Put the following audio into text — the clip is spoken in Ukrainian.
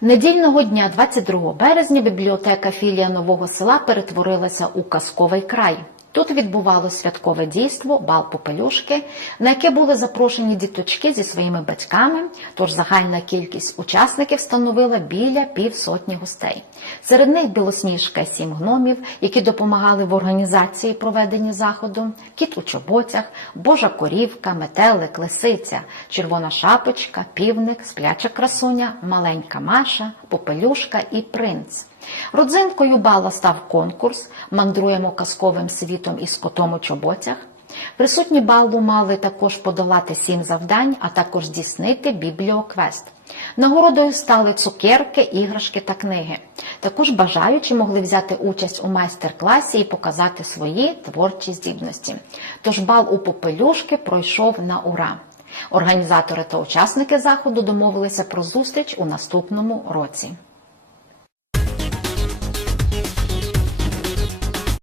Недільного дня, 22 березня, бібліотека філія нового села перетворилася у казковий край. Тут відбувалося святкове дійство, бал попелюшки, на яке були запрошені діточки зі своїми батьками. Тож загальна кількість учасників становила біля півсотні гостей. Серед них білосніжка сім гномів, які допомагали в організації проведення заходу, кіт у чоботях, божа корівка, метелик, лисиця, червона шапочка, півник, спляча красуня, маленька Маша, попелюшка і принц. Родзинкою бала став конкурс Мандруємо казковим світом із котом у чоботях. Присутні балу мали також подолати сім завдань, а також здійснити бібліоквест. Нагородою стали цукерки, іграшки та книги. Також бажаючі могли взяти участь у майстер-класі і показати свої творчі здібності. Тож бал у попелюшки пройшов на ура. Організатори та учасники заходу домовилися про зустріч у наступному році.